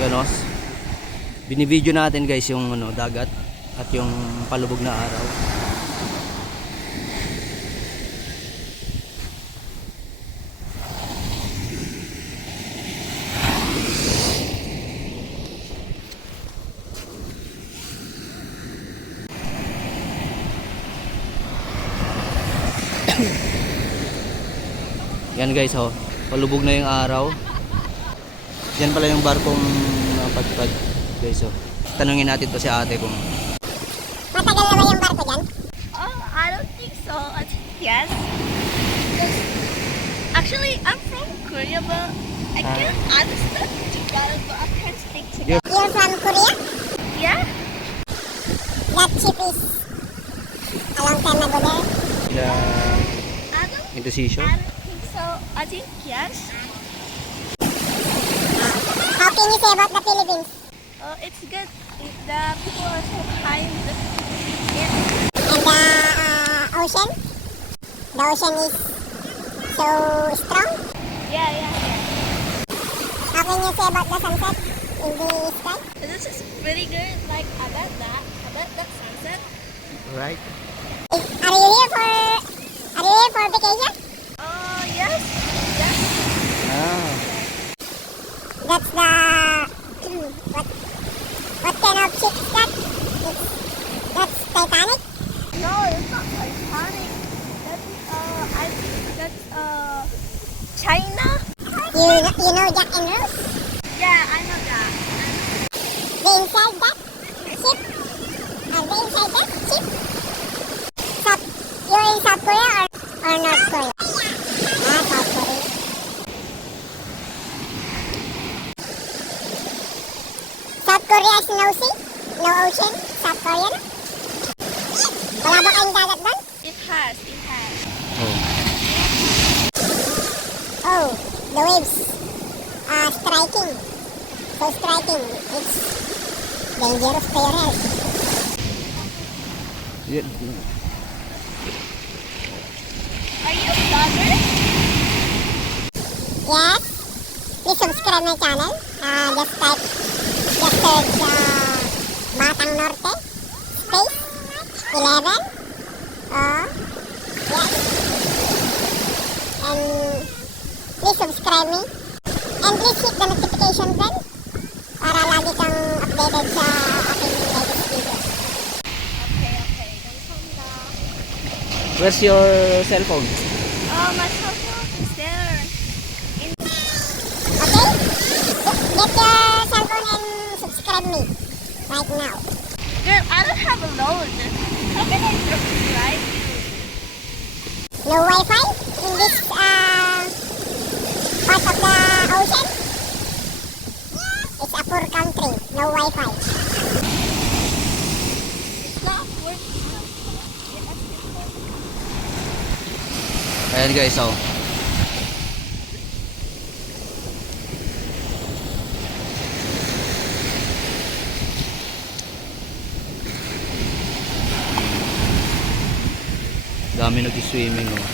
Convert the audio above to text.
Yan o. Binibideo natin guys yung ano, dagat at yung palubog na araw. Yan guys oh, palubog na yung araw. Yan pala yung barkong padpad guys oh. Tanungin natin to si ate kung matagal na ba yung barko dyan? Oh, I don't think so. I think yes. Actually, I'm from Korea, but I can't understand Tagalog, but I can speak Tagalog. You're from Korea? Yeah? That ship is a long time ago there. sila I don't indecision. think so. I think yes. How can you say about the Philippines? It's good. The people are so kind. Yeah. And the ocean? The ocean is so strong? Yeah, yeah, yeah. How can you say about the sunset in the sky? This is pretty good. Like, I bet that sunset. Right? Are you here for vacation? Yes. Yes. Ah. That's the what kind of ship is that? That's Titanic? No, it's not Titanic. That's I think that's China. You know Jack and Rose? Yeah, I know that. They inside that ship? Are they inside that ship? You're in South Korea or North Korea? Ah, South Korea. South Korea is no sea? No ocean? South Korea na? Wala ba kayong dagat doon? It has. Oh. Oh, the waves are striking. So striking. It's dangerous to your health. Yeah. Are you a vlogger? Yes. Please subscribe my channel. Just search Batang Norte space 11. Yes. And please subscribe me. And please hit the notification bell para lagi kang updated sa aking latest videos. Okay. 감사합니다. Where's your cell phone? My cell phone is there. Okay? Get your cell phone and subscribe me right now. Girl, I don't have a load. How can I subscribe you? No Wi-Fi in this part of the ocean? It's a poor country. No Wi-Fi. It's not working. Ayan guys oh. Dami nag-swimming oh.